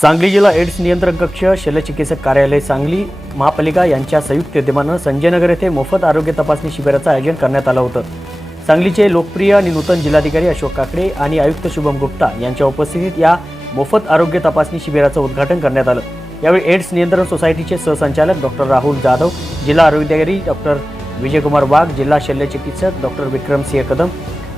सांगली जिल्हा एड्स नियंत्रण कक्ष शल्यचिकित्सक कार्यालय सांगली महापालिका यांच्या संयुक्त विद्यमानं संजयनगर येथे मोफत आरोग्य तपासणी शिबिराचं आयोजन करण्यात आलं होतं. सांगलीचे लोकप्रिय आणि नूतन जिल्हाधिकारी अशोक काकडे आणि आयुक्त शुभम गुप्ता यांच्या उपस्थितीत या मोफत आरोग्य तपासणी शिबिराचं उद्घाटन करण्यात आलं. यावेळी एड्स नियंत्रण सोसायटीचे सहसंचालक डॉक्टर राहुल जाधव जिल्हा आरोग्याधिकारी डॉक्टर विजयकुमार वाघ जिल्हा शल्यचिकित्सक डॉक्टर विक्रमसिंह कदम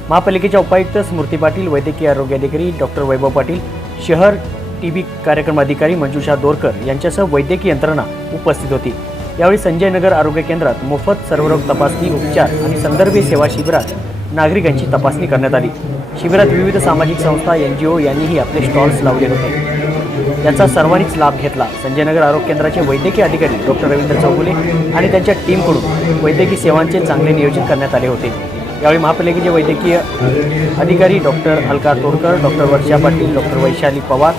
महापालिकेच्या उपायुक्त स्मृती पाटील वैद्यकीय आरोग्य अधिकारी डॉक्टर वैभव पाटील शहर टी बी कार्यक्रम अधिकारी मंजुषा दोरकर यांच्यासह वैद्यकीय यंत्रणा उपस्थित होती. यावेळी संजय नगर आरोग्य केंद्रात मोफत सर्वरोग तपासणी उपचार आणि संदर्भी सेवा शिबिरात नागरिकांची तपासणी करण्यात आली. शिबिरात विविध सामाजिक संस्था एन जी ओ यांनीही आपले स्टॉल्स लावले होते. याचा सर्वांनीच लाभ घेतला. संजय नगर आरोग्य केंद्राचे वैद्यकीय अधिकारी डॉक्टर रवींद्र चौगुले आणि त्यांच्या टीमकडून वैद्यकीय सेवांचे चांगले नियोजन करण्यात आले होते. यावेळी महापालिकेचे वैद्यकीय अधिकारी doctor Alka Todkar doctor Varsha Patil doctor Vaishali Pawar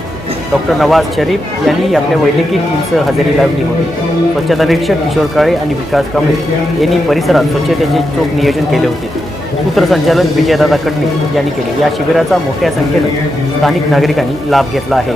doctor Nawaz Sharif यांनी आपल्या वैद्यकीय टीमसह हजेरी लावली होती. स्वच्छता निरीक्षक किशोर काळे आणि विकास कांबळे यांनी परिसरात स्वच्छतेचे चोख नियोजन केले होते. सूत्रसंचालन विजयदादा कडणे यांनी केले. या शिबिराचा मोठ्या संख्येनं स्थानिक नागरिकांनी लाभ घेतला आहे.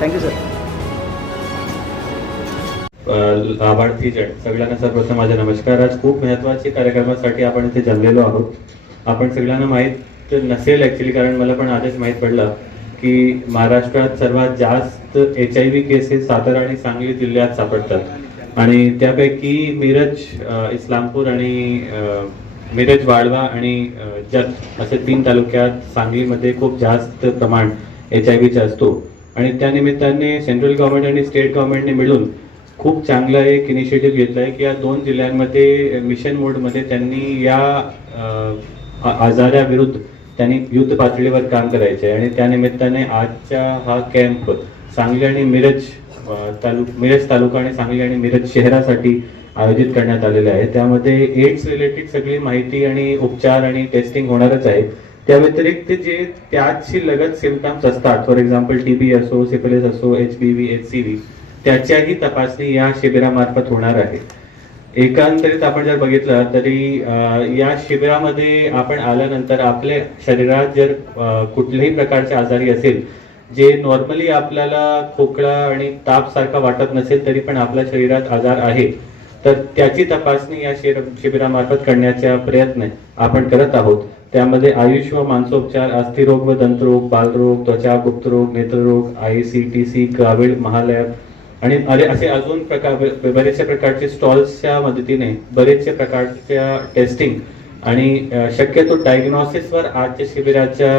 थँक्यू सर लाभार्थी जन सगळ्यांना सर्वप्रथम माझे नमस्कार. आज खूप महत्त्वाच्या कार्यक्रमासाठी आपण इथे जमलेलो आहोत. आपण सगळ्यांना माहीत नसेल ऍक्च्युली कारण मला पण आधीच माहीत पडलं की महाराष्ट्रात सर्वात जास्त H I V cases Satara आणि सांगली जिल्ह्यात सापडतात. आणि त्यापैकी मिरज इस्लामपूर आणि मिरज वाळवा आणि जत असे तीन तालुक्यात सांगलीमध्ये खूप जास्त प्रमाण एच आय व्हीचा असतो. आणि त्या निमित्ताने सेंट्रल गव्हर्नमेंट आणि स्टेट गव्हर्नमेंटने मिळून खूप चांगला एक इनिशिएटिव्ह घेतला आहे की या दोन जिल्ह्यांमध्ये मिशन मोडमध्ये त्यांनी या आजाराविरुद्ध त्यांनी युद्ध पातळीवर काम करायचे आहे आणि त्या निमित्ताने हा कॅम्प सांगली आणि मिरज तालुक मिरज तालुका आणि सांगली आणि मिरज शहरासाठी आयोजित करण्यात आलेले आहे. त्यामध्ये एड्स रिलेटेड सगळी माहिती आणि उपचार आणि टेस्टिंग होणारच आहे. त्या व्यतिरिक्त जे त्याची लगत सिमटम्स असतात फॉर एक्झाम्पल टीबी असो सिफिलिस असो H B V H C V त्याच्याही तपासणी या शिबिरामार्फत होणार आहे. एकंदरीत आपण जर बघितलं तरी या शिबिरामध्ये आपण आल्यानंतर आपल्या शरीरात जर कुठल्याही प्रकारचे आजारी असेल जे नॉर्मली आपल्याला खोकला आणि ताप सारखा वाटत नसेल तरी पण आपल्या शरीरात आजार आहे तर त्याची तपासणी या शिबिरामार्फत करण्याचा प्रयत्न आपण करत आहोत. त्यामध्ये आयुष व मानसोपचार अस्थिरोग व दंतरोग बालरोग त्वचा गुप्तरोग नेत्ररोग आय सी टी सी ग्रामीण महालय आणि अरे असे अजून प्रकार बरेचशा प्रकारचे स्टॉल्सच्या मदतीने बरेचसे प्रकारच्या टेस्टिंग आणि शक्यतो डायग्नॉसिसवर आजच्या शिबिराच्या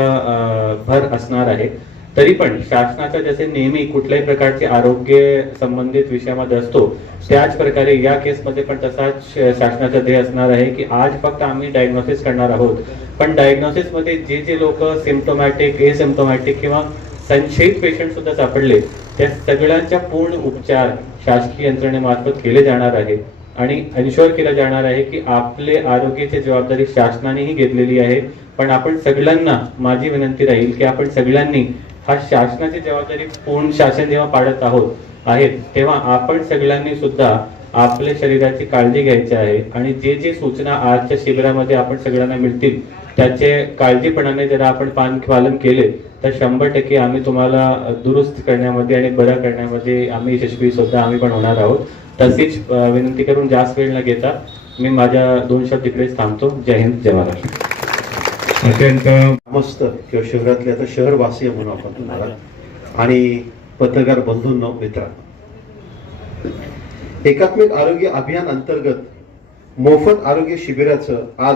भर असणार आहे. तरी पण शासनाचा जसे नेहमी कुठल्याही प्रकारचे आरोग्य संबंधित विषयामध्ये असतो त्याच प्रकारे या केसमध्ये पण तसाच श- शासनाचा ध्येय असणार आहे की आज फक्त आम्ही डायग्नोसिस करणार आहोत. पण डायग्नोसिसमध्ये जे जे लोक सिम्टोमॅटिक एसिम्टोमॅटिक किंवा संशयित पेशंट सुद्धा सापडले त्या सगळ्यांच्या पूर्ण उपचार शासकीय यंत्रणेमार्फत केले जाणार आहे आणि एन्शुअर केलं जाणार आहे की आपले आरोग्याची जबाबदारी शासनानेही घेतलेली आहे. पण आपण सगळ्यांना माझी विनंती राहील की आपण सगळ्यांनी हा शासनाची जबाबदारी पूर्ण शासन जेव्हा पाडत आहोत आहेत तेव्हा आपण सगळ्यांनी सुद्धा आपल्या शरीराची काळजी घ्यायची आहे. आणि जे जे सूचना आजच्या शिबिरामध्ये आपण सगळ्यांना मिळतील त्याचे काळजीपणाने जर आपण पान पालन केले तर शंभर टक्के आम्ही तुम्हाला दुरुस्त करण्यामध्ये आणि बरं करण्यामध्ये आम्ही यशस्वी सुद्धा आम्ही पण होणार आहोत. तशीच विनंती करून जास्त वेळ न घेता मी माझ्या दोन शब्द इकडेच थांबतो. जय हिंद जय महाराष्ट्र. अत्यंत मस्त किंवा शहरातले आता शहरवासीय म्हणू आपण तुम्हाला. आणि पत्रकार बंधूंनो मित्रांनो. एकात्मिक आरोग्य अभियान अंतर्गत मोफत आरोग्य शिबिराचं आज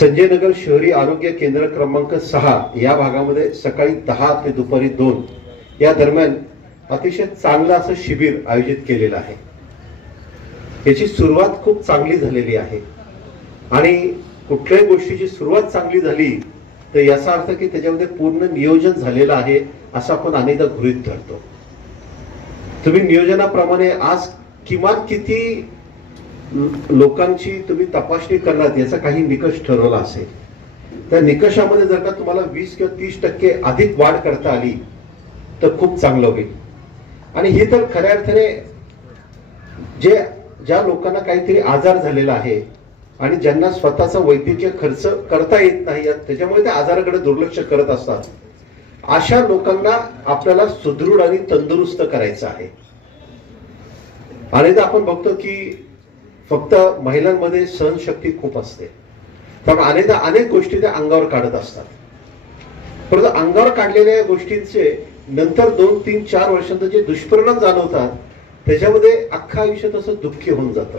संजय नगर शहरी आरोग्य केंद्र क्रमांक सहा या भागामध्ये सकाळी दहा ते दुपारी दोन या दरम्यान अतिशय चांगलं असं शिबिर आयोजित केलेलं आहे. याची सुरुवात खूप चांगली झालेली आहे. आणि कुठल्याही गोष्टीची सुरुवात चांगली झाली तर याचा अर्थ की त्याच्यामध्ये पूर्ण नियोजन झालेलं आहे असं आपण अनेकदा गृहित धरतो. तुम्ही नियोजनाप्रमाणे आज किमान किती लोकांची तुम्ही तपासणी करणार याचा काही निकष ठरवला असेल. त्या निकषामध्ये जर का तुम्हाला वीस किंवा तीस टक्के अधिक वाढ करता आली तर खूप चांगलं होईल. आणि हे तर खऱ्या अर्थाने जे ज्या लोकांना काहीतरी आजार झालेला आहे आणि ज्यांना स्वतःचा वैद्यकीय खर्च करता येत नाही त्याच्यामुळे ते आजाराकडे दुर्लक्ष करत असतात. अशा लोकांना आपल्याला सुदृढ आणि तंदुरुस्त करायचं आहे. अनेकदा आपण बघतो की फक्त महिलांमध्ये सहनशक्ती खूप असते. त्यामुळे अनेकदा अनेक गोष्टी त्या अंगावर काढत असतात. परंतु अंगावर काढलेल्या गोष्टींचे नंतर दोन तीन चार वर्षांत जे दुष्परिणाम जाणवतात त्याच्यामध्ये अख्खा आयुष्य तसं दुःखी होऊन जातं.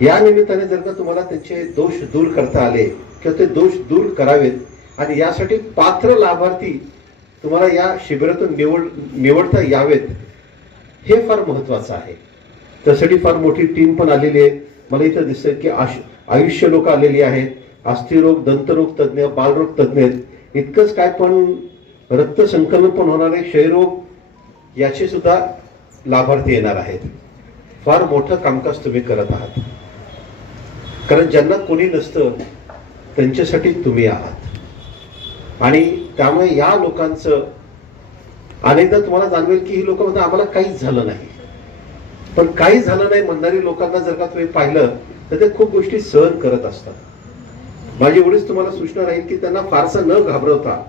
या निमित्ताने जर का तुम्हाला त्यांचे दोष दूर करता आले किंवा ते दोष दूर करावेत आणि यासाठी पात्र लाभार्थी तुम्हाला या शिबिरातून निवड निवडता यावेत हे फार महत्वाचं आहे. त्यासाठी फार मोठी टीम पण आलेली आहे. मला इथं दिसतंय की आश- आयुष्य लोक आलेली आहेत. अस्थिरोग दंतरोग तज्ज्ञ बालरोग तज्ज्ञ इतकंच काय पण रक्त संकलन पण होणारे क्षयरोग याचे सुद्धा लाभार्थी येणार आहेत. फार मोठं कामकाज तुम्ही करत आहात. कारण ज्यांना कोणी नसतं त्यांच्यासाठी तुम्ही आहात. आणि त्यामुळे या लोकांचं अनेकदा तुम्हाला जाणवेल की ही लोक म्हणतात आम्हाला काहीच झालं नाही. पण काही झालं नाही म्हणणारी लोकांना जर का तुम्ही पाहिलं तर ते खूप गोष्टी सहन करत असतात. माझी एवढीच तुम्हाला सूचना राहील की त्यांना फारसं न घाबरवता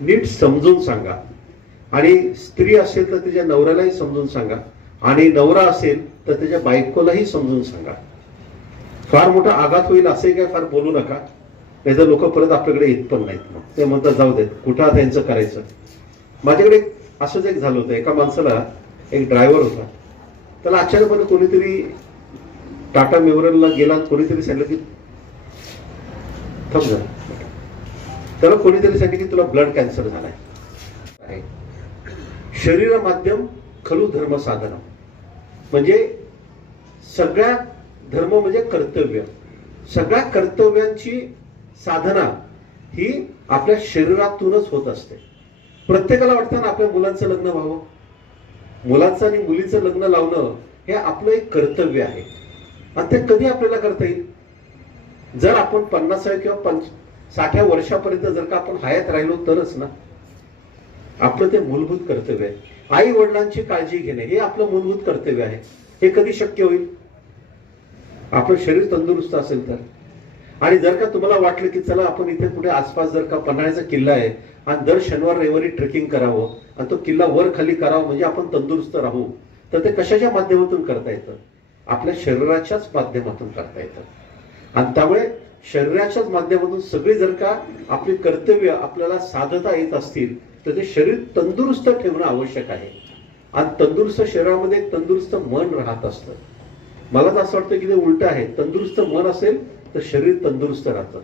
नीट समजून सांगा. आणि स्त्री असेल तर तिच्या नवऱ्यालाही समजून सांगा. आणि नवरा असेल तर त्याच्या बायकोलाही समजून सांगा. फार मोठा आघात होईल असे काय फार बोलू नका. नाही तर लोक परत आपल्याकडे येत पण नाहीत मग. ते म्हणतात जाऊ देत कुठं आता यांचं करायचं? माझ्याकडे एक असंच एक झालं होतं. एका माणसाला एक ड्रायव्हर होता. त्याला अचानकपणे कोणीतरी टाटा मेमोरियलला गेला कोणीतरी सांगितलं की थांब जरा. त्याला कोणीतरी सांगितलं की तुला ब्लड कॅन्सर झालाय. आहे. शरीर माध्यम खलू धर्म साधन म्हणजे सगळ्या धर्म म्हणजे कर्तव्य. सगळ्या कर्तव्यांची साधना ही आपल्या शरीरातूनच होत असते. प्रत्येकाला वाटतं ना आपल्या मुलांचं लग्न व्हावं. मुलाचं आणि मुलीचं लग्न लावणं हे आपलं एक कर्तव्य आहे. आणि ते कधी आपल्याला करता येईल? जर आपण पन्नासाव्या किंवा पंच साठ्या वर्षापर्यंत जर का आपण हयात राहिलो तरच ना. आपलं ते मूलभूत कर्तव्य आहे. आई वडिलांची काळजी घेणे हे आपलं मूलभूत कर्तव्य आहे. हे कधी शक्य होईल? आपलं शरीर तंदुरुस्त असेल तर. आणि जर का तुम्हाला वाटलं की चला आपण इथे कुठे आसपास जर का पन्हाळ्याचा किल्ला आहे आणि दर शनिवार रविवारी ट्रेकिंग करावं आणि तो किल्ला वर खाली करावा म्हणजे आपण तंदुरुस्त राहू तर ते कशाच्या माध्यमातून करता येतं? आपल्या शरीराच्याच माध्यमातून करता येतं. आणि त्यामुळे शरीराच्याच माध्यमातून सगळी जर का आपली कर्तव्य आपल्याला साधता येत असतील तर ते शरीर तंदुरुस्त ठेवणं आवश्यक आहे. आणि तंदुरुस्त शरीरामध्ये तंदुरुस्त मन राहत असतं. मला तर असं वाटतं की ते उलट आहे. तंदुरुस्त मन असेल तर शरीर तंदुरुस्त राहतं.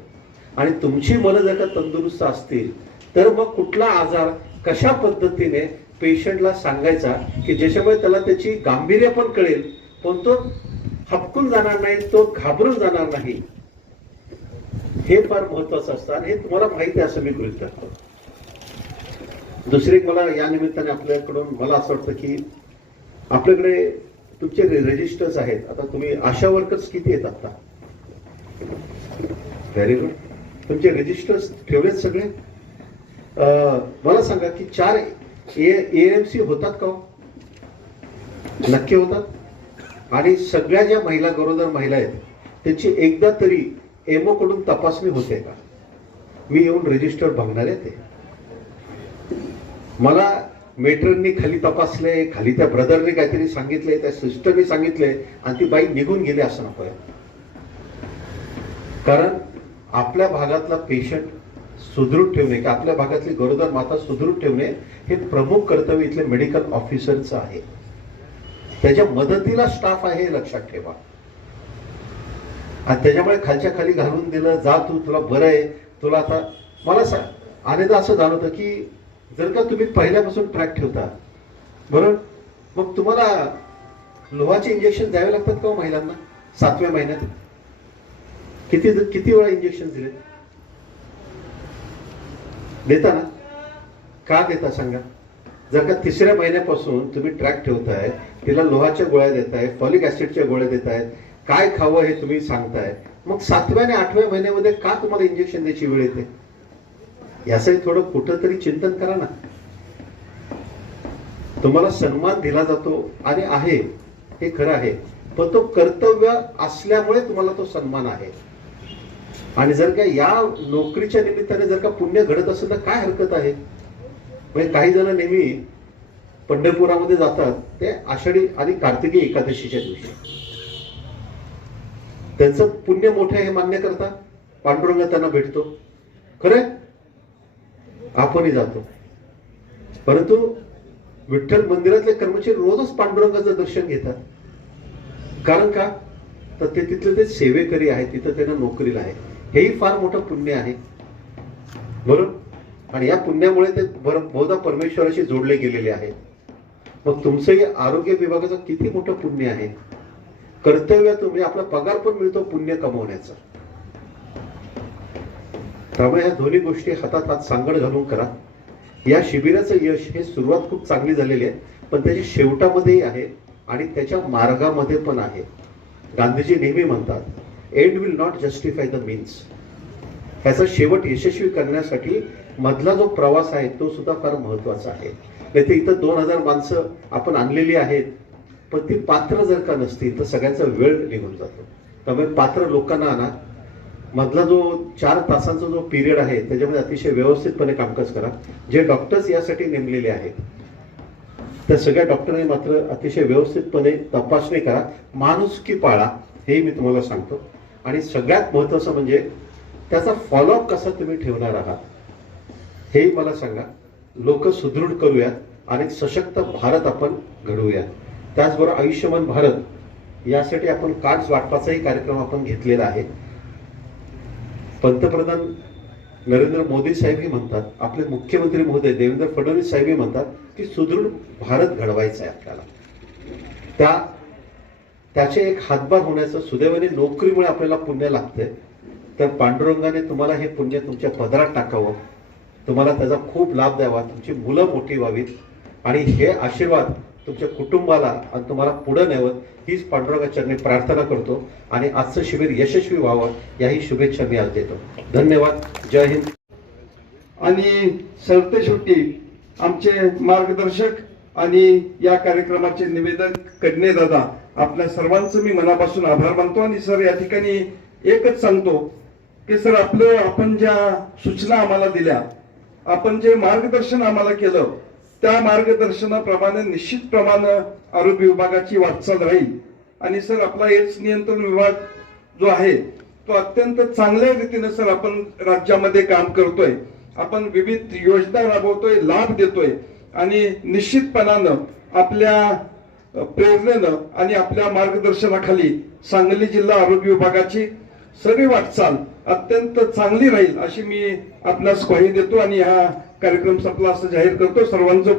आणि तुमची मनं जर का तंदुरुस्त असतील तर मग कुठला आजार कशा पद्धतीने पेशंटला सांगायचा की ज्याच्यामुळे त्याला त्याची गांभीर्य पण कळेल पण तो हपकून जाणार नाही तो घाबरून जाणार नाही? हे फार महत्वाचं असतं आणि हे तुम्हाला माहिती आहे असं मी गृहित करतो दुसरी मला या निमित्ताने आपल्याकडून मला असं वाटतं की आपल्याकडे तुमचे रजिस्टर्स आहेत. आता तुम्ही आशा वर्कर्स किती आहेत आता? व्हेरी गुड तुमचे रजिस्टर्स ठेवलेत सगळे? मला सांगा की चार एम सी होतात का हो? नक्की होतात? आणि सगळ्या ज्या महिला गरोदर महिला आहेत त्यांची एकदा तरी एमओ कडून तपासणी होते का? मी येऊन रजिस्टर बघणार आहे ते. मला मेटरनी खाली तपासले खाली त्या ब्रदरने काहीतरी सांगितले त्या सिस्टरने सांगितले आणि ती बाई निघून गेली असं नको कारण आपल्या भागातला पेशंट सुदृढ ठेवणे किंवा आपल्या भागातली गरोदर माता सुदृढ ठेवणे हे प्रमुख कर्तव्य इथले मेडिकल ऑफिसरचं आहे. त्याच्या मदतीला स्टाफ आहे हे लक्षात ठेवा. आणि त्याच्यामुळे खालच्या खाली घालून दिलं जा तू तुला बरं आहे तुला आता मला सांग. अनेकदा असं जाणवतं की जर का तुम्ही पहिल्यापासून ट्रॅक ठेवता बरोबर मग तुम्हाला लोहाचे इंजेक्शन द्यावे लागतात का हो महिलांना? सातव्या महिन्यात? किती किती वेळा इंजेक्शन दिले देता ना? का देता सांगा? जर का तिसऱ्या महिन्यापासून तुम्ही ट्रॅक ठेवताय तिला लोहाच्या गोळ्या देताय फॉलिक ऍसिडच्या गोळ्या देताय काय खावं हे तुम्ही सांगताय मग सातव्या आणि आठव्या महिन्यामध्ये का तुम्हाला इंजेक्शन द्यायची वेळ येते? याचंही थोडं कुठंतरी चिंतन करा ना. तुम्हाला सन्मान दिला जातो आणि आहे हे खरं आहे. पण तो कर्तव्य असल्यामुळे तुम्हाला तो सन्मान आहे. आणि जर का या नोकरीच्या निमित्ताने जर का पुण्य घडत असेल तर काय हरकत आहे? म्हणजे काही जण नेहमी पंढरपुरामध्ये जातात ते आषाढी आणि कार्तिकी एकादशीच्या दिवशी. त्यांचं पुण्य मोठं हे मान्य करता? पांडुरंग त्यांना भेटतो. खरं आपणही जातो. परंतु विठ्ठल मंदिरातले कर्मचारी रोजच पांडुरंगाचं दर्शन घेतात. कारण का? तर ते तिथले ते सेवेकरी आहेत तिथं त्यांना नोकरीला आहे. हेही फार मोठं पुण्य आहे. बरोबर आणि या पुण्यामुळे ते बर बहुधा परमेश्वराशी जोडले गेलेले आहेत. मग तुमचं हे आरोग्य विभागाचं किती मोठं पुण्य आहे? कर्तव्य तुम्ही आपला पगार पण मिळतो पुण्य कमवण्याचा. त्यामुळे ह्या दोन्ही गोष्टी हातात हात सांगड घालून करा. या शिबिराचं यश हे सुरुवात खूप चांगली झालेली आहे पण त्याच्या शेवटामध्येही आहे आणि त्याच्या मार्गामध्ये पण आहे. गांधीजी नेहमी म्हणतात end will not justify the means ह्याचा शेवट यशस्वी करण्यासाठी मधला जो प्रवास आहे तो सुद्धा फार महत्त्वाचा आहे. नाही तर इथं दोन हजार माणसं आपण आणलेली आहेत पण ती पात्र जर का नसतील तर सगळ्यांचा वेळ निघून जातो. त्यामुळे पात्र लोकांना आणा मधला जो चार तासांचा जो पिरियड आहे त्याच्यामध्ये अतिशय व्यवस्थितपणे कामकाज करा. जे डॉक्टर्स यासाठी नेमलेले आहेत त्या सगळ्या डॉक्टरांनी मात्र अतिशय व्यवस्थितपणे तपासणी करा. माणुसकी पाळा हे मी तुम्हाला सांगतो. आणि सगळ्यात महत्वाचं म्हणजे त्याचा फॉलोअप कसा तुम्ही ठेवणार आहात हेही मला सांगा. लोक सुदृढ करूयात आणि सशक्त भारत आपण घडवूयात. त्याचबरोबर आयुष्यमान भारत यासाठी आपण कार्ड्स वाटपाचाही कार्यक्रम आपण घेतलेला आहे. पंतप्रधान नरेंद्र मोदी साहेबही म्हणतात आपले मुख्यमंत्री महोदय देवेंद्र फडणवीस साहेबही म्हणतात की सुदृढ भारत घडवायचा आहे आपल्याला. त्या त्याचे एक हातभार होण्याचं सुदैवाने नोकरीमुळे आपल्याला पुण्य लागतंय. तर पांडुरंगाने तुम्हाला हे पुण्य तुमच्या पदरात टाकावं. तुम्हाला त्याचा खूप लाभ द्यावा. तुमची मुलं मोठी व्हावीत. आणि हे आशीर्वाद तुमच्या कुटुंबाला आणि तुम्हाला पुढे न्यावं हीच पांडुरंगाचरणी प्रार्थना करतो आणि आजचं शिबिर यशस्वी व्हावं याही शुभेच्छा मी आज देतो. धन्यवाद. जय हिंद. आणि सरते शेवटी आमचे मार्गदर्शक आणि या कार्यक्रमाचे निवेदक कडणे दादा आपल्या सर्वांचं मी मनापासून आभार मानतो आणि सर या ठिकाणी एकच सांगतो की सर आपलं आपण ज्या सूचना आम्हाला दिल्या आपण जे मार्गदर्शन आम्हाला केलं त्या मार्गदर्शनाप्रमाणे निश्चितप्रमाणे आरोग्य विभागाची वाटचाल राहील. आणि सर आपला एड्स नियंत्रण विभाग जो आहे तो अत्यंत चांगल्या रीतीने सर आपण राज्यामध्ये काम करतोय. आपण विविध योजना राबवतोय लाभ देतोय. आणि निश्चितपणानं आपल्या प्रेरणेनं आणि आपल्या मार्गदर्शनाखाली सांगली जिल्हा आरोग्य विभागाची सगळी वाटचाल अत्यंत चांगली राहील अशी मी आपल्यास ग्वाही देतो. आणि हा कार्यक्रम संपला असं जाहीर करतो. सर्वांचं